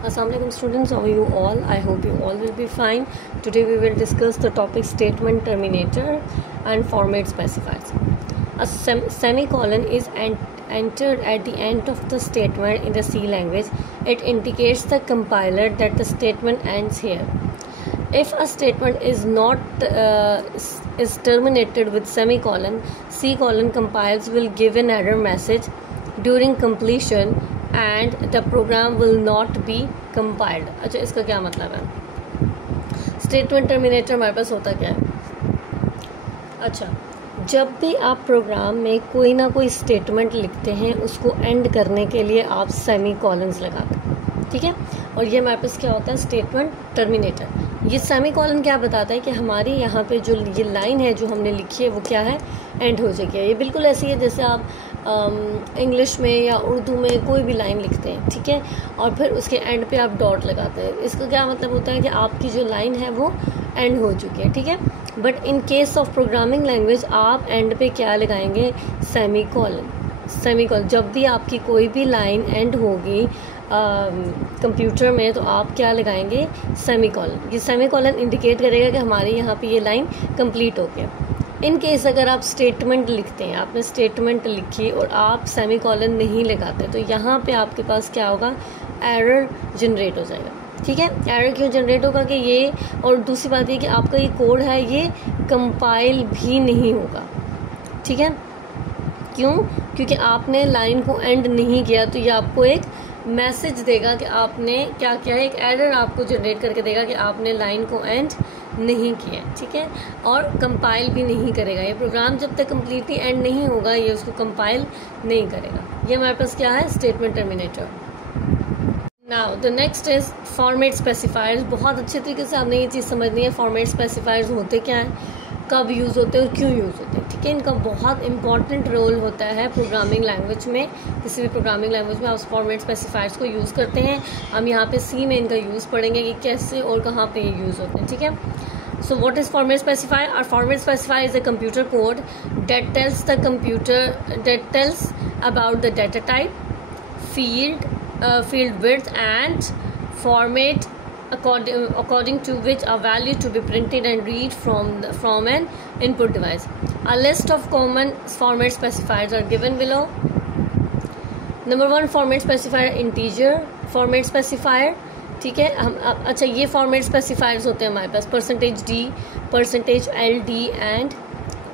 Assalamualaikum students, how are you all? I hope you all will be fine. Today we will discuss the topic statement terminator and format specifiers. A semicolon is entered at the end of the statement in the C language. It indicates the compiler that the statement ends here. If a statement is not is terminated with semicolon, C colon compiles will give an error message during completion and the program will not be compiled. अच्छा, इसका क्या मतलब है? Statement terminator हमारे पास होता क्या है? अच्छा, जब भी आप प्रोग्राम में कोई ना कोई स्टेटमेंट लिखते हैं उसको एंड करने के लिए आप सेमी कॉलन्स लगाते हैं, ठीक है। और ये हमारे पास क्या होता है? Statement terminator. ये सेमी कॉलन क्या बताता है कि हमारी यहाँ पे जो ये लाइन है जो हमने लिखी है वो क्या है? एंड हो जाएगी। ये बिल्कुल ऐसी है जैसे आप इंग्लिश में या उर्दू में कोई भी लाइन लिखते हैं, ठीक है, और फिर उसके एंड पे आप डॉट लगाते हैं। इसका क्या मतलब होता है कि आपकी जो लाइन है वो एंड हो चुकी है, ठीक है। But in case of programming language आप एंड पे क्या लगाएंगे? Semi colon. सेमी कॉलन जब भी आपकी कोई भी लाइन एंड होगी कंप्यूटर में तो आप क्या लगाएंगे? Semi colon. ये सेमी कॉलन इंडिकेट करेगा कि हमारी यहाँ पे ये लाइन कंप्लीट हो गया। इन केस अगर आप स्टेटमेंट लिखते हैं, आपने स्टेटमेंट लिखी और आप सेमी कॉलन नहीं लगाते तो यहाँ पे आपके पास क्या होगा? एरर जनरेट हो जाएगा, ठीक है। एरर क्यों जनरेट होगा कि ये, और दूसरी बात ये कि आपका ये कोड है ये कंपाइल भी नहीं होगा, ठीक है। क्यों? क्योंकि आपने लाइन को एंड नहीं किया तो ये आपको एक मैसेज देगा कि आपने क्या किया है। एक एरर आपको जनरेट करके देगा कि आपने लाइन को एंड नहीं किया, ठीक है, और कंपाइल भी नहीं करेगा। ये प्रोग्राम जब तक कम्प्लीटली एंड नहीं होगा ये उसको कंपाइल नहीं करेगा। ये हमारे पास क्या है? Statement terminator. Now the next is format specifiers. बहुत अच्छे तरीके से आपने ये चीज़ समझनी है फॉर्मेट स्पेसिफायर्स होते क्या हैं, कब यूज़ होते हैं और क्यों यूज़ होते हैं, ठीक है। इनका बहुत इंपॉर्टेंट रोल होता है प्रोग्रामिंग लैंग्वेज में। किसी भी प्रोग्रामिंग लैंग्वेज में आप फॉर्मेट स्पेसिफायर्स को यूज़ करते हैं। हम यहाँ पे सी में इनका यूज़ पढ़ेंगे कि कैसे और कहाँ पे ये यूज़ होते हैं, ठीक है। So what is format specifier? Our format specifier is a computer code that tells about the data type, field width and format according to which a value to be printed and read from an input device. A list of common format specifiers are given below. Number 1 format specifier integer format specifier, ठीक है। हम अच्छा, ये format specifiers होते हैं हमारे पास %d, %ld and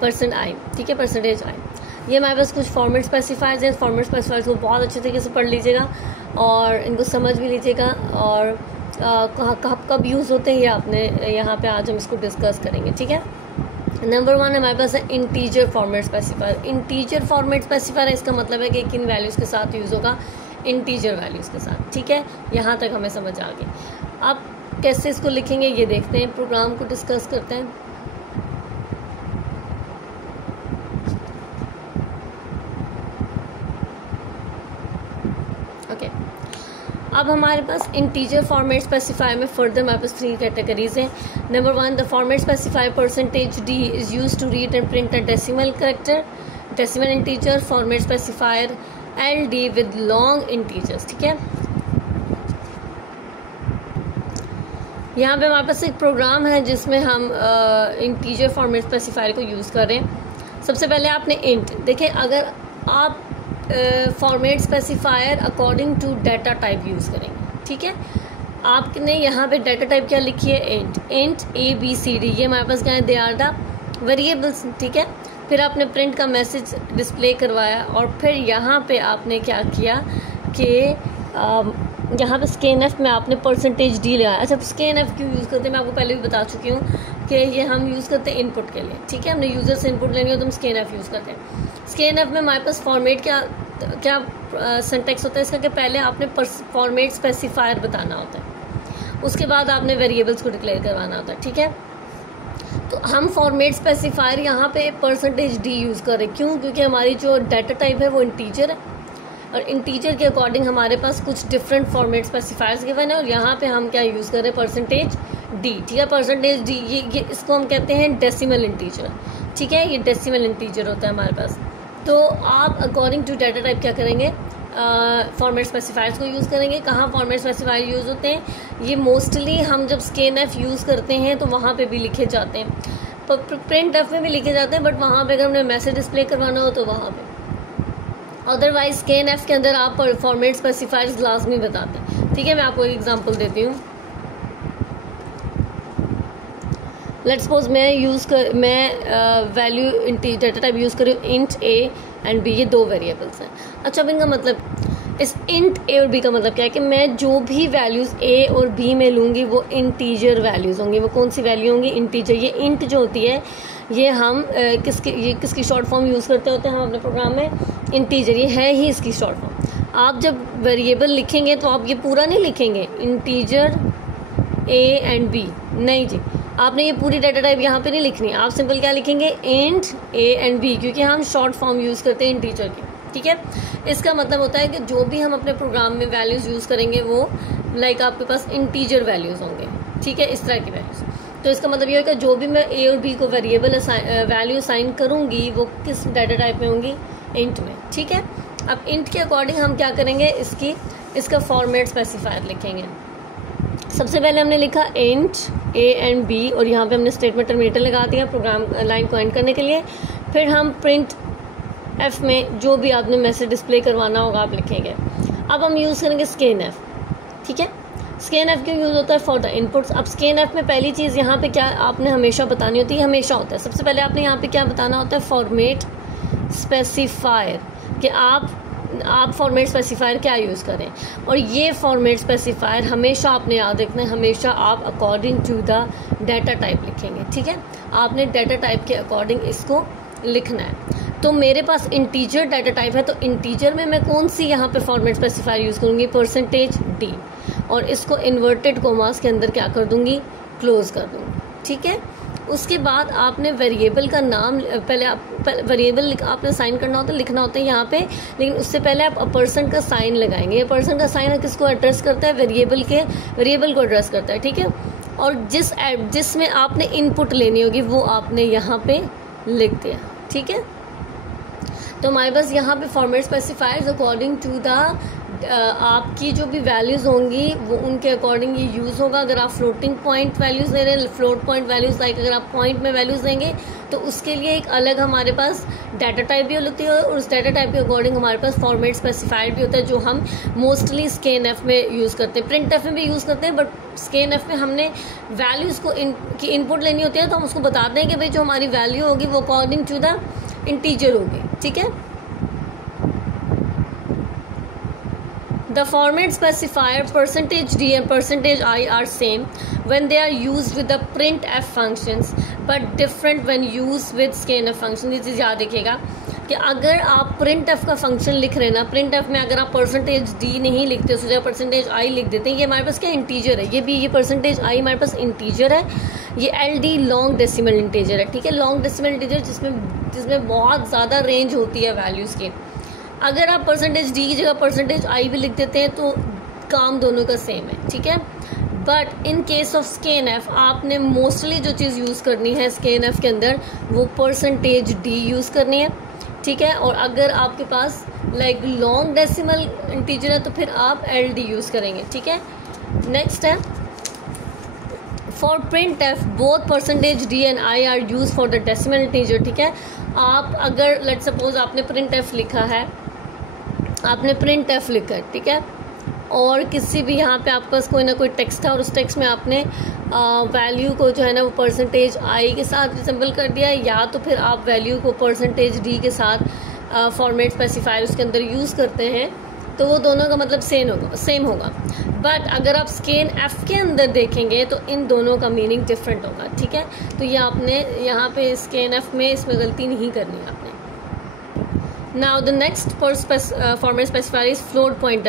%i, ठीक है, %i। ये हमारे पास कुछ फॉर्मेट स्पेसिफायर्स हैं। फॉर्मेट स्पेसिफायर्स को बहुत अच्छे तरीके से पढ़ लीजिएगा और इनको समझ भी लीजिएगा और कब यूज़ होते हैं ये आपने यहाँ पे आज हम इसको डिस्कस करेंगे, ठीक है। नंबर 1 हमारे पास है integer format specifier. Integer format specifier इसका मतलब है कि किन वैल्यूज़ के साथ यूज़ होगा? इंटीजर वैल्यूज़ के साथ, ठीक है। यहाँ तक हमें समझ आ गई। अब कैसे इसको लिखेंगे ये देखते हैं, प्रोग्राम को डिस्कस करते हैं। ओके, अब हमारे पास इंटीजर फॉर्मेट स्पेसिफायर में फर्दर हमारे पास 3 कैटेगरीज हैं। Number 1 the format specifier %d is use to read and print a decimal character, decimal integer. Format specifier LD with long integers, ठीक है। यहाँ पे हमारे पास एक प्रोग्राम है जिसमें हम इंटीजर फॉर्मेट स्पेसिफायर को यूज़ कर रहे हैं। सबसे पहले आपने इंट देखें, अगर आप format specifier according to data type use करेंगे, ठीक है। आपने यहाँ पे डाटा टाइप क्या लिखी है? Int ABCD। ये हमारे पास क्या है? दे आर द वेरिएबल्स, ठीक है। फिर आपने प्रिंट का मैसेज डिस्प्ले करवाया और फिर यहाँ पे आपने क्या किया कि यहाँ पे scanf में आपने %d लगाया। अच्छा, scanf क्यों यूज़ करते हैं मैं आपको पहले भी बता चुकी हूँ कि ये हम यूज़ करते हैं इनपुट के लिए, ठीक है। हमने यूज़र से इनपुट लेनी हो तो हम scanf यूज़ करते हैं। scanf में हमारे पास फॉर्मेट क्या सिंटैक्स होता है इसका कि पहले आपने फॉर्मेट स्पेसिफायर बताना होता है, उसके बाद आपने वेरिएबल्स को डिक्लेयर करवाना होता है, ठीक है। तो हम फॉर्मेट स्पेसिफायर यहाँ पे %d यूज़ कर रहे हैं। क्यों? क्योंकि हमारी जो डाटा टाइप है वो इंटीजर है और इंटीजर के अकॉर्डिंग हमारे पास कुछ डिफरेंट फॉर्मेट स्पेसिफायर्स गिवन है और यहाँ पे हम क्या यूज़ कर रहे हैं? %d, ठीक है। %d ये इसको हम कहते हैं डेसिमल इंटीजर, ठीक है। ये डेसिमल इंटीजर होता है हमारे पास। तो आप अकॉर्डिंग टू डाटा टाइप क्या करेंगे? फॉर्मेट स्पेसिफायर्स को यूज़ करेंगे। कहाँ फॉर्मेट स्पेसिफायर यूज़ होते हैं? ये मोस्टली हम जब स्कैनएफ यूज़ करते हैं तो वहाँ पे भी लिखे जाते हैं, प्रिंट एफ में भी लिखे जाते हैं, बट वहाँ पे अगर हमने मैसेज डिस्प्ले करवाना हो तो वहाँ पे। अदरवाइज स्कैनएफ के अंदर आप फॉर्मेट स्पेसिफायर्स लाजमी बताते हैं। ठीक है, मैं आपको एक एग्जांपल देती हूँ। लेट्स सपोज मैं value integer data type use कर रही हूँ इंट ए एंड बी, ये दो वेरिएबल्स हैं। अच्छा, अब इनका मतलब इस इंट ए और बी का मतलब क्या है कि मैं जो भी वैल्यूज़ ए और बी में लूँगी वो इंटीजर वैल्यूज़ होंगी। वो कौन सी वैल्यू होंगी? इंटीजर। ये इंट जो होती है ये हम किसकी शॉर्ट फॉर्म यूज़ करते होते हैं हम अपने प्रोग्राम में? इंटीजर। ये है ही इसकी शॉर्ट फॉर्म। आप जब वेरिएबल लिखेंगे तो आप ये पूरा नहीं लिखेंगे इंटीजर ए एंड बी, नहीं जी, आपने ये पूरी डाटा टाइप यहाँ पे नहीं लिखनी। आप सिंपल क्या लिखेंगे? इंट ए एंड बी, क्योंकि हम शॉर्ट फॉर्म यूज़ करते हैं इंटीजर की। ठीक है, इसका मतलब होता है कि जो भी हम अपने प्रोग्राम में वैल्यूज़ यूज़ करेंगे वो लाइक आपके पास इंटीजर वैल्यूज़ होंगे। ठीक है, इस तरह की वैल्यूज़। तो इसका मतलब ये होगा जो भी मैं ए और बी को वेरिएबल वैल्यू असाइन करूँगी वो किस डाटा टाइप में होंगी? इंट में। ठीक है, अब इंट के अकॉर्डिंग हम क्या करेंगे? इसका फॉर्मेट स्पेसिफायर लिखेंगे। सबसे पहले हमने लिखा इंट ए एंड बी और यहाँ पे हमने स्टेटमेंट टर्मिनेटर लगा दिया प्रोग्राम लाइन को एंड करने के लिए। फिर हम प्रिंट एफ में जो भी आपने मैसेज डिस्प्ले करवाना होगा आप लिखेंगे। अब हम यूज़ करेंगे स्कैन एफ। ठीक है, स्कैन एफ क्यों यूज़ होता है? For the inputs. अब स्कैन एफ में पहली चीज़ यहाँ पे क्या आपने हमेशा बतानी होती है? हमेशा होता है सबसे पहले आपने यहाँ पे क्या बताना होता है? फॉर्मेट स्पेसिफायर, कि आप फॉर्मेट स्पेसिफायर क्या यूज़ करें। और ये फॉर्मेट स्पेसिफायर हमेशा आपने याद रखना है, हमेशा आप according to the data type लिखेंगे। ठीक है, आपने डाटा टाइप के अकॉर्डिंग इसको लिखना है। तो मेरे पास इंटीजर डाटा टाइप है, तो इंटीजर में मैं कौन सी यहाँ पे फॉर्मेट स्पेसिफायर यूज़ करूँगी? %d, और इसको इन्वर्टेड कोमास के अंदर क्या कर दूँगी? क्लोज कर दूँगी। ठीक है, उसके बाद आपने वेरिएबल का नाम पहले वेरिएबल आपने साइन करना होता है, लिखना होता है यहाँ पे, लेकिन उससे पहले आप % का साइन लगाएंगे। % का साइन किसको एड्रेस करता है? वेरिएबल को एड्रेस करता है। ठीक है, और जिसमें आपने इनपुट लेनी होगी वो आपने यहाँ पे लिख दिया। ठीक है, तो हमारे पास यहाँ पे format specifiers according to the आपकी जो भी वैल्यूज़ होंगी वो उनके अकॉर्डिंग ये यूज़ होगा। अगर आप फ्लोटिंग पॉइंट वैल्यूज़ दे रहे हैं, फ्लोट पॉइंट वैल्यूज़ लाइक अगर आप पॉइंट में वैल्यूज़ देंगे तो उसके लिए एक अलग हमारे पास डाटा टाइप भी होती है, और उस डाटा टाइप के अकॉर्डिंग हमारे पास फॉर्मेट स्पेसिफायर भी होता है जो हम मोस्टली स्कैन एफ में यूज़ करते हैं। प्रिंट एफ में भी यूज़ करते हैं, बट स्कैन एफ में हमने वैल्यूज़ को की इनपुट लेनी होती है, तो हम उसको बताते हैं कि भाई जो हमारी वैल्यू होगी वो अकॉर्डिंग टू द इंटीजर होगी। ठीक है, the format specifier %d and %i are same when they are used with the printf functions but different when used with scanf function। ये चीज़ याद रखिएगा कि अगर आप printf का फंक्शन लिख रहे हैं ना, printf में अगर आप %d नहीं लिखते उसकी जगह %i लिख देते हैं, ये हमारे पास क्या इंटीजर है, ये %i हमारे पास इंटीजर है। ये LD लॉन्ग डेसिमल इंटीजर है। ठीक है, लॉन्ग डेसिमल इंटीजर जिसमें बहुत ज़्यादा रेंज होती है वैल्यूज़ की। अगर आप %d की जगह %i भी लिख देते हैं तो काम दोनों का सेम है। ठीक है, but in case of scan F आपने मोस्टली जो चीज़ यूज़ करनी है स्कैन एफ के अंदर वो %d यूज़ करनी है। ठीक है, और अगर आपके पास लाइक लॉन्ग डेसिमल इंटीजर है तो फिर आप LD यूज़ करेंगे। ठीक है, नेक्स्ट है for print f both %d and i are use for the decimal integer. ठीक है, आप अगर लेट सपोज आपने प्रिंट एफ लिखा है, ठीक है, और किसी भी यहाँ पे आपके पास कोई ना कोई टेक्स्ट था और उस टेक्स्ट में आपने वैल्यू को जो है ना वो %i के साथ रिसेंबल कर दिया, या तो फिर आप वैल्यू को %d के साथ फॉर्मेट स्पेसिफायर उसके अंदर यूज़ करते हैं, तो वो दोनों का मतलब सेम होगा। बट अगर आप स्कैन एफ के अंदर देखेंगे तो इन दोनों का मीनिंग डिफरेंट होगा। ठीक है, तो ये आपने यहाँ पे स्कैन एफ में इसमें गलती नहीं करनी है आपने। Now the next format specifier is float point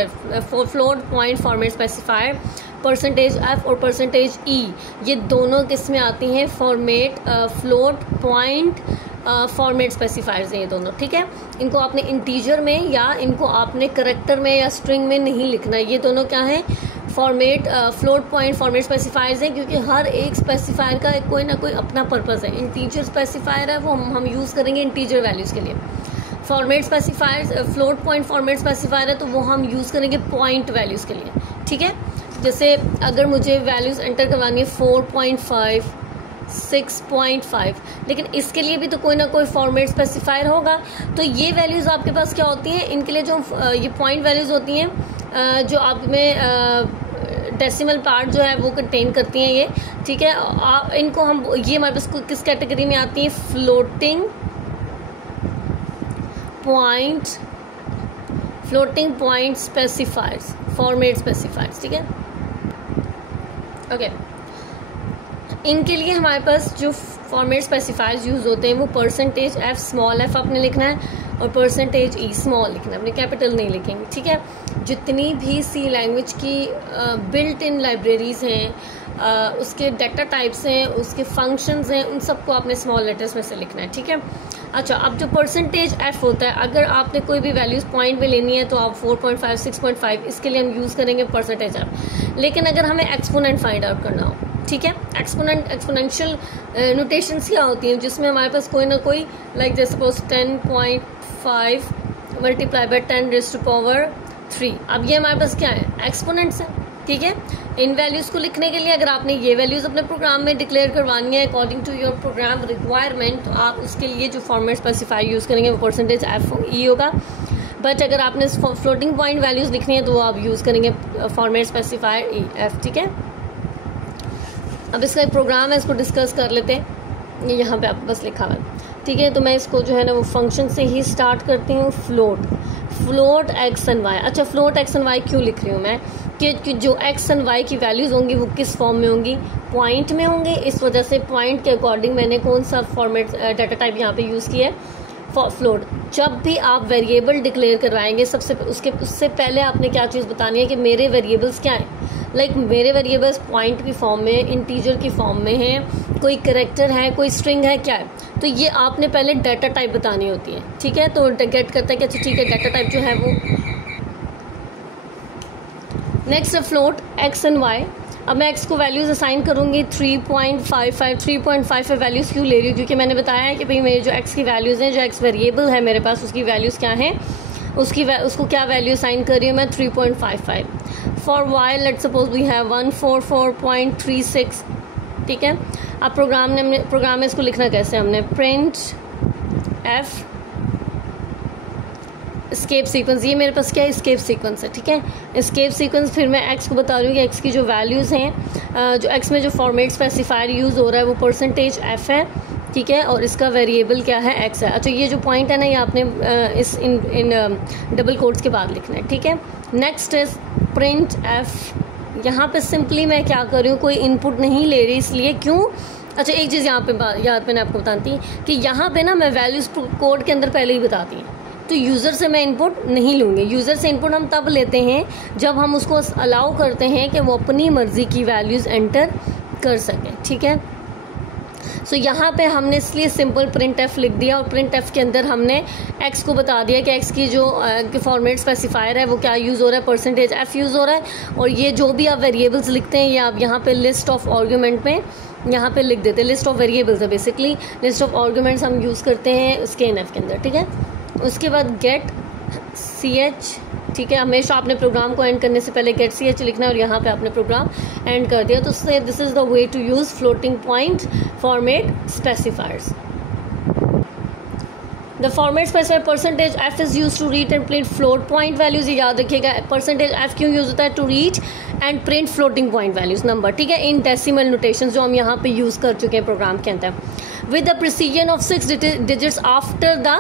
format specifier %f और %e। ये दोनों किस में आती हैं? फ्लोट पॉइंट फॉर्मेट स्पेसिफायर्स हैं ये दोनों। ठीक है, इनको आपने इंटीजर में या इनको आपने करैक्टर में या स्ट्रिंग में नहीं लिखना। ये दोनों क्या है? फ्लोट पॉइंट फॉर्मेट स्पेसिफायर्स हैं, क्योंकि हर एक स्पेसिफायर का कोई ना कोई अपना पर्पस है। इंटीजर स्पेसिफायर है वो हम यूज़ करेंगे इंटीजर वैल्यूज़ के लिए। Format specifiers, float point format specifier है तो वो हम यूज़ करेंगे पॉइंट वैल्यूज़ के लिए, ठीक है। जैसे अगर मुझे वैल्यूज़ एंटर करवानी है 4.5, 6.5, लेकिन इसके लिए भी तो कोई ना कोई फॉर्मेट स्पेसिफायर होगा। तो ये वैल्यूज़ आपके पास क्या होती हैं, इनके लिए जो ये पॉइंट वैल्यूज़ होती हैं जो आप में डेसिमल पार्ट जो है वो कंटेन करती हैं ये, ठीक है। आप इनको हम, ये हमारे पास किस कैटेगरी में आती है, floating point specifiers, format specifiers, ठीक है। ओके, इनके लिए हमारे पास जो फॉर्मेट स्पेसिफायर्स यूज़ होते हैं वो %f स्मॉल f आपने लिखना है और %e स्मॉल लिखना है, अपने कैपिटल नहीं लिखेंगे, ठीक है। जितनी भी सी लैंग्वेज की बिल्ट इन लाइब्रेरीज़ हैं, उसके डाटा टाइप्स हैं, उसके फंक्शंस हैं, उन सबको आपने स्मॉल लेटर्स में से लिखना है, ठीक है। अच्छा, अब जो %f होता है, अगर आपने कोई भी वैल्यूज़ पॉइंट में लेनी है तो आप 4.5, 6.5, इसके लिए हम यूज़ करेंगे %f। लेकिन अगर हमें एक्सपोनेंट फाइंड आउट करना हो, ठीक है, एक्सपोनेंशियल नोटेशंस क्या होती हैं जिसमें हमारे पास कोई ना कोई, लाइक जैसे सपोज 10.5 मल्टीप्लाई बाय 10⁻3। अब ये हमारे पास क्या है, एक्सपोनेंट्स है, ठीक है। इन वैल्यूज़ को लिखने के लिए अगर आपने ये वैल्यूज़ अपने प्रोग्राम में डिक्लेयर करवानी है according to your program requirement, तो आप उसके लिए जो फॉर्मेट स्पेसिफायर यूज़ करेंगे वो %f होगा। बट अगर आपने फ्लोटिंग पॉइंट वैल्यूज़ लिखनी है तो वो आप यूज़ करेंगे फॉर्मेट स्पेसिफायर f, ठीक है। अब इसका एक प्रोग्राम है, इसको डिस्कस कर लेते हैं। ये यहाँ पे आपके पास लिखा हुआ है, ठीक है। तो मैं इसको जो है ना वो फंक्शन से ही स्टार्ट करती हूँ, फ्लोट x एंड y। अच्छा, फ्लोट x एंड y क्यों लिख रही हूँ मैं, कि जो x एंड y की वैल्यूज़ होंगी वो किस फॉर्म में होंगी, पॉइंट में होंगे। इस वजह से पॉइंट के अकॉर्डिंग मैंने कौन सा फॉर्मेट डाटा टाइप यहाँ पे यूज़ किया है, फ्लोट। जब भी आप वेरिएबल डिक्लेयर करवाएंगे उससे पहले आपने क्या चीज़ बतानी है कि मेरे वेरिएबल्स क्या हैं। लाइक मेरे वेरिएबल्स पॉइंट की फॉर्म में, इंटीजर की फॉर्म में हैं, कोई कैरेक्टर है, कोई स्ट्रिंग है, क्या है। तो ये आपने पहले डाटा टाइप बतानी होती है, ठीक है। तो गेट करता है कि अच्छा ठीक है, डाटा टाइप जो है वो। Next float x and y। अब मैं x को वैल्यूज़ असाइन करूँगी 3.55। 3.55 वैल्यूज़ क्यों ले रही हूँ, क्योंकि मैंने बताया है कि भाई मेरी जो x की वैल्यूज़ हैं, जो x वेरिएबल है मेरे पास, उसकी वैल्यूज़ क्या हैं, उसको क्या वैल्यू असाइन कर रही हूँ मैं, 3.55। For y let's suppose we have 144.36, ठीक है। अब प्रोग्राम में इसको लिखना कैसे, हमने printf एस्केप सीक्वेंस, ये मेरे पास क्या है, एस्केप सीक्वेंस है, ठीक है। एस्केप सीक्वेंस, फिर मैं x को बता रही हूँ कि x की जो वैल्यूज़ हैं, जो x में जो फॉर्मेट स्पेसिफायर यूज़ हो रहा है वो %f है, ठीक है। और इसका वेरिएबल क्या है, x है। अच्छा, ये जो पॉइंट है ना, ये आपने इन डबल कोट्स के बाद लिखना है, ठीक है। Next is printf। यहाँ पे सिंपली मैं क्या कर रही हूँ, कोई इनपुट नहीं ले रही, इसलिए क्यों। अच्छा, एक चीज़ यहाँ पे मैं आपको बताती कि यहाँ पे ना मैं वैल्यूज़ कोड के अंदर पहले ही बताती हूँ, तो यूज़र से मैं इनपुट नहीं लूँगी। यूज़र से इनपुट हम तब लेते हैं जब हम उसको अलाउ करते हैं कि वो अपनी मर्ज़ी की वैल्यूज़ एंटर कर सकें, ठीक है। सो यहाँ पे हमने इसलिए सिंपल printf लिख दिया और printf के अंदर हमने x को बता दिया कि x की जो फॉर्मेट स्पेसिफायर है वो क्या यूज़ हो रहा है, %f यूज़ हो रहा है। और ये जो भी आप वेरिएबल्स लिखते हैं ये आप यहाँ पे लिस्ट ऑफ आर्गूमेंट में यहाँ पे लिख देते हैं। लिस्ट ऑफ वेरिएबल्स है बेसिकली, लिस्ट ऑफ आर्गूमेंट्स हम यूज़ करते हैं उसके nf के अंदर, ठीक है। उसके बाद गेट ch, ठीक है। हमेशा आपने प्रोग्राम को एंड करने से पहले गेट ch लिखना है और यहाँ पे आपने प्रोग्राम एंड कर दिया। तो this is the way to use floating point format specifiers. The format specifier %f is use to read and print float point values. ये याद रखिएगा, %f क्यों यूज होता है, to read and print floating point values number, ठीक है, in decimal notation जो हम यहाँ पे यूज़ कर चुके हैं प्रोग्राम के अंदर, with the precision of 6 digits after the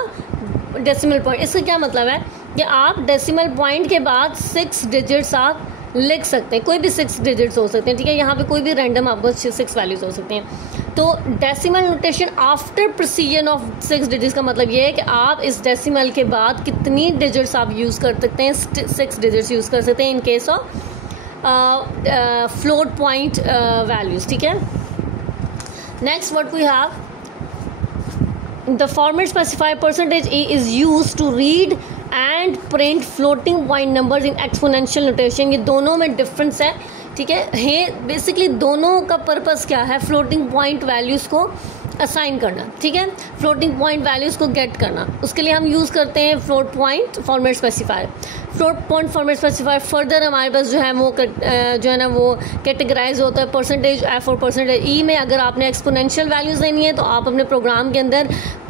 decimal point. इसका क्या मतलब है कि आप डेसिमल पॉइंट के बाद 6 डिजिट्स आप लिख सकते हैं, कोई भी 6 डिजिट्स हो सकते हैं, ठीक है। यहाँ पे कोई भी रैंडम आपको 6 वैल्यूज हो सकते हैं। तो decimal notation after precision of 6 digits का मतलब ये है कि आप इस डेसिमल के बाद कितनी डिजिट्स आप यूज़ कर सकते हैं, 6 डिजिट्स यूज़ कर सकते हैं in case of float point values, ठीक है। Next what we have, the format specifier %e is used to read and print floating point numbers in exponential notation। ये दोनों में डिफरेंस है, ठीक है। बेसिकली दोनों का पर्पस क्या है, फ्लोटिंग पॉइंट वैल्यूज़ को असाइन करना, ठीक है, फ्लोटिंग पॉइंट वैल्यूज़ को गेट करना, उसके लिए हम यूज़ करते हैं float point format specifier. Float point format specifier further हमारे पास जो है ना वो कैटेगराइज होता है परसेंटेज एफ और परसेंटेज ई में। अगर आपने एक्सपोनेंशियल वैल्यूज़ लेनी है तो आप अपने प्रोग्राम के अंदर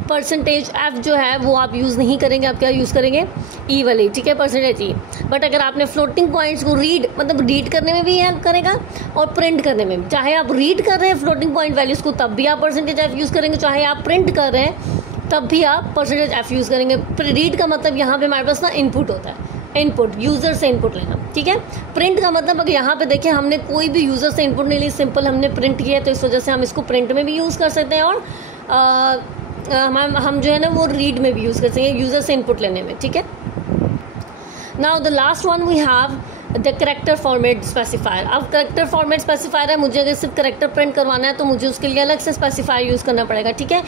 परसेंटेज एफ जो है वो आप यूज़ नहीं करेंगे, आप क्या यूज़ करेंगे, ई वाली, ठीक है, परसेंटेज ई। बट अगर आपने फ्लोटिंग पॉइंट्स को रीड करने में भी हेल्प करेगा और प्रिंट करने में भी। चाहे आप रीड कर रहे हैं फ्लोटिंग पॉइंट वैल्यूज़ को तब भी आप परसेंटेज एफ यूज़ करेंगे, चाहे आप प्रिंट कर रहे हैं तब भी आप परसेंटेज एफ यूज़ करेंगे। रीड का मतलब यहाँ पे हमारे पास ना इनपुट होता है, इनपुट यूज़र से इनपुट लेना, ठीक है। प्रिंट का मतलब अगर यहाँ पे देखें हमने कोई भी यूज़र से इनपुट नहीं ली, सिंपल हमने प्रिंट किया, तो इस वजह से हम इसको प्रिंट में भी यूज़ कर सकते हैं और हम जो है ना वो रीड में भी यूज़ कर सकते हैं यूज़र से इनपुट लेने में, ठीक है। Now the last one we have the character format specifier. अब करेक्टर फॉर्मेट स्पेसिफायर है, मुझे अगर सिर्फ करेक्टर प्रिंट करवाना है तो मुझे उसके लिए अलग से स्पेसिफायर यूज़ करना पड़ेगा, ठीक है।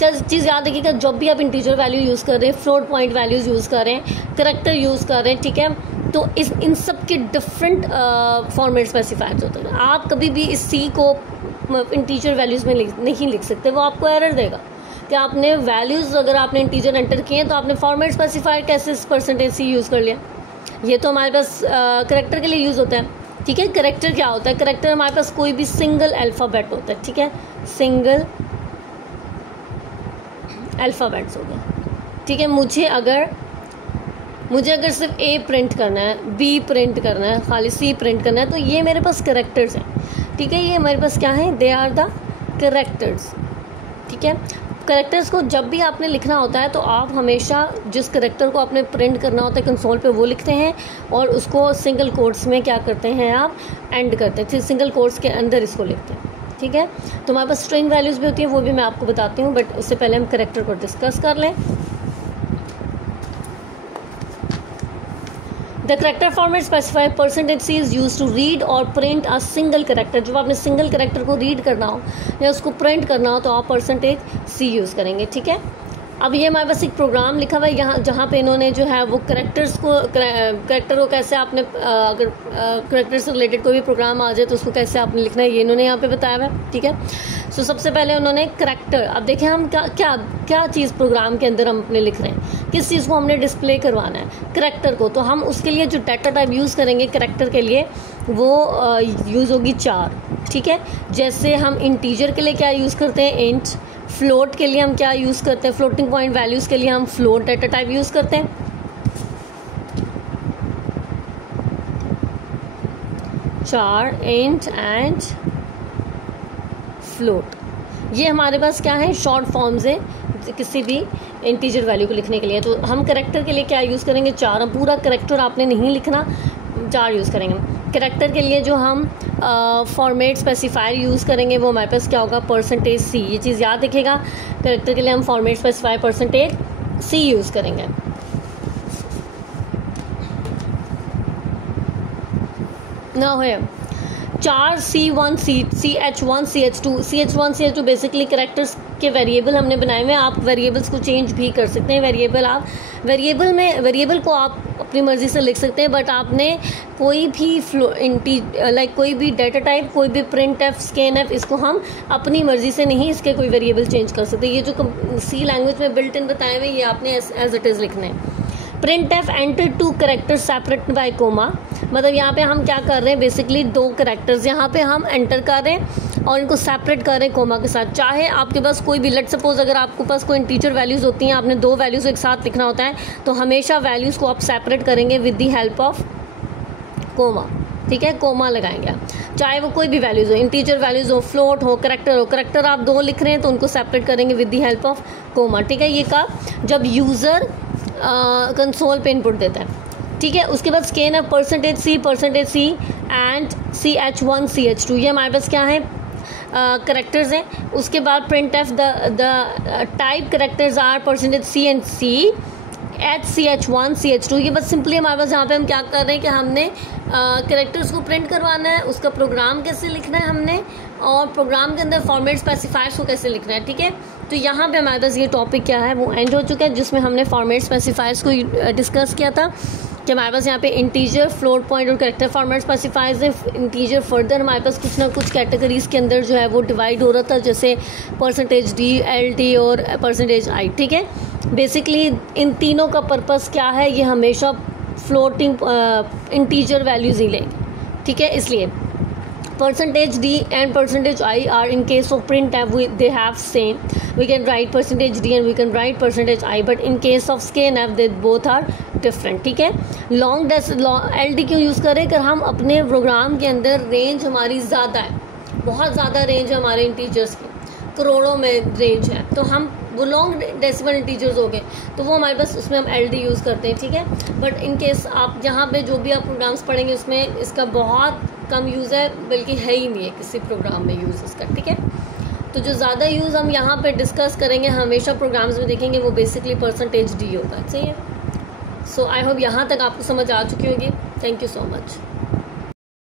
चीज़ याद रखिएगा, जब भी आप इंटीजर वैल्यू यूज़ कर रहे हैं, फ्लोट पॉइंट वैल्यूज़ यूज़ कर रहे हैं, करेक्टर यूज़ कर रहे हैं, ठीक है, तो इन सब के डिफरेंट फॉर्मेट स्पेसिफायर्स होते हैं। आप कभी भी इस सी को इंटीजर वैल्यूज़ में नहीं लिख सकते, वो आपको एरर देगा कि आपने वैल्यूज़ अगर आपने इंटीजर एंटर किए हैं तो आपने फॉर्मेट स्पेसिफायर कैसे परसेंटेज सी यूज़ कर लिया। ये तो हमारे पास करेक्टर के लिए यूज़ होता है, ठीक है। करेक्टर क्या होता है, करेक्टर हमारे पास कोई भी सिंगल अल्फ़ाबेट होता है, ठीक है, सिंगल अल्फ़ाबेट्स हो गया, ठीक है। मुझे अगर सिर्फ ए प्रिंट करना है, बी प्रिंट करना है, खाली सी प्रिंट करना है, तो ये मेरे पास करेक्टर्स हैं, ठीक है। ये हमारे पास क्या है, दे आर द करेक्टर्स, ठीक है। करेक्टर्स को जब भी आपने लिखना होता है तो आप हमेशा जिस करेक्टर को आपने प्रिंट करना होता है कंसोल पे वो लिखते हैं और उसको सिंगल कोट्स में क्या करते हैं, आप एंड करते हैं, सिंगल कोट्स के अंदर इसको लिखते हैं, ठीक है। तो हमारे पास स्ट्रिंग वैल्यूज़ भी होती है, वो भी मैं आपको बताती हूँ, बट उससे पहले हम करेक्टर को डिस्कस कर लें। The character format specifier percentage c is use to read और प्रिंट अ सिंगल करेक्टर। जब आपने सिंगल करेक्टर को रीड करना हो या उसको प्रिंट करना हो तो आप परसेंटेज सी यूज़ करेंगे, ठीक है। अब ये हमारे पास एक प्रोग्राम लिखा हुआ है यहाँ, जहाँ पे इन्होंने जो है वो करेक्टर को कैसे आपने अगर करेक्टर से रिलेटेड कोई भी प्रोग्राम आ जाए तो उसको कैसे आपने लिखना है ये इन्होंने यहाँ पे बताया हुआ है, ठीक है। सो सबसे पहले उन्होंने करेक्टर, अब देखें हम क्या चीज़ प्रोग्राम के अंदर हम अपने लिख रहे हैं, किस चीज़ को हमने डिस्प्ले करवाना है, करेक्टर को। तो हम उसके लिए जो डाटा टाइप यूज़ करेंगे करेक्टर के लिए वो यूज़ होगी 4, ठीक है। जैसे हम इंटीजर के लिए क्या यूज़ करते हैं, इंट। फ्लोट के लिए हम क्या यूज़ करते हैं, फ्लोटिंग पॉइंट वैल्यूज़ के लिए हम फ्लोट डाटा टाइप यूज़ करते हैं। 4 इंट एंड फ्लोट, ये हमारे पास क्या है, शॉर्ट फॉर्म्स है किसी भी इंटीजर वैल्यू को लिखने के लिए। तो हम करेक्टर के लिए क्या यूज़ करेंगे, 4। हम पूरा करेक्टर आपने नहीं लिखना, 4 यूज़ करेंगे। करेक्टर के लिए जो हम फॉर्मेट स्पेसिफायर यूज़ करेंगे वो हमारे पास क्या होगा, परसेंटेज सी। ये चीज़ याद रखिएगा, करेक्टर के लिए हम फॉर्मेट स्पेसिफायर परसेंटेज सी यूज़ करेंगे। ना हो 4 C1 CH1 CH2 basically characters के वेरिएबल हमने बनाए हुए हैं। आप वेरिएबल्स को चेंज भी कर सकते हैं, वेरिएबल को आप अपनी मर्ज़ी से लिख सकते हैं, बट आपने कोई भी कोई भी डाटा टाइप, कोई भी प्रिंट एफ, स्कैन एफ, इसको हम अपनी मर्ज़ी से नहीं इसके कोई वेरिएबल चेंज कर सकते। ये जो सी लैंग्वेज में बिल्ट इन बताए हुए ये आपने एज इट इज़ लिखना है। Print f enter 2 characters separate by comma, मतलब यहाँ पे हम क्या कर रहे हैं, बेसिकली 2 करेक्टर्स यहाँ पे हम एंटर कर रहे हैं और इनको सेपरेट कर रहे हैं कोमा के साथ। चाहे आपके पास कोई भी, लेट सपोज अगर आपके पास कोई इंटीजर वैल्यूज़ होती हैं, आपने 2 वैल्यूज़ एक साथ लिखना होता है, तो हमेशा वैल्यूज़ को आप सेपरेट करेंगे with the help of comma, ठीक है, कोमा लगाएंगे आप। चाहे वो कोई भी वैल्यूज़ हो, इंटीजर वैल्यूज़ हो, फ्लोट हो, करेक्टर आप 2 लिख रहे हैं तो उनको सेपरेट करेंगे with the help of comma, ठीक है। ये कब, जब यूज़र कंसोल पे इनपुट देता है, ठीक है। उसके बाद स्कैन है percentage c and CH1 CH2, ये हमारे पास क्या है, करेक्टर्स हैं। उसके बाद print f the type characters are percentage c and c h CH1 CH2। ये बस सिंपली हमारे पास यहाँ पे हम क्या कर रहे हैं कि हमने करेक्टर्स को प्रिंट करवाना है, उसका प्रोग्राम कैसे लिखना है हमने, और प्रोग्राम के अंदर फॉर्मेट स्पेसिफायर्स को कैसे लिखना है, ठीक है। तो यहाँ पे हमारे पास ये टॉपिक क्या है वो एंड हो चुका है, जिसमें हमने फॉर्मेट स्पेसिफायर्स को डिस्कस किया था कि हमारे पास यहाँ पे इंटीजर, फ्लोट पॉइंट और कैरेक्टर फॉर्मेट स्पेसिफाइज है। इंटीजर फर्दर हमारे पास कुछ ना कुछ कैटेगरीज के अंदर जो है वो डिवाइड हो रहा था, जैसे %d, LD और %i। ठीक है, बेसिकली इन तीनों का पर्पस क्या है, ये हमेशा फ्लोटिंग इंटीजर वैल्यूज ही लेंगे। ठीक है, इसलिए %d and %i are in case of printf they have same, we can write %d and we can write %i, but in case of scanf they both are different। ठीक है, long LD क्यों use करें, अगर हम अपने programme के अंदर range हमारी ज़्यादा है, बहुत ज़्यादा रेंज है हमारे इंटीजर्स की, करोड़ों में रेंज है, तो हम वो लॉन्ग डेसिमल इंटीजर्स हो गए तो वो हमारे पास उसमें हम LD यूज़ करते हैं। ठीक है, बट इन केस आप जहाँ पे जो भी आप प्रोग्राम्स पढ़ेंगे उसमें इसका बहुत कम यूज़ है, बल्कि है ही नहीं है किसी प्रोग्राम में यूज़ इसका। ठीक है, तो जो ज़्यादा यूज़ हम यहाँ पे डिस्कस करेंगे हमेशा प्रोग्राम्स में देखेंगे वो बेसिकली %d होगा। सही है, सो आई होप यहाँ तक आपको समझ आ चुकी होगी। Thank you so much.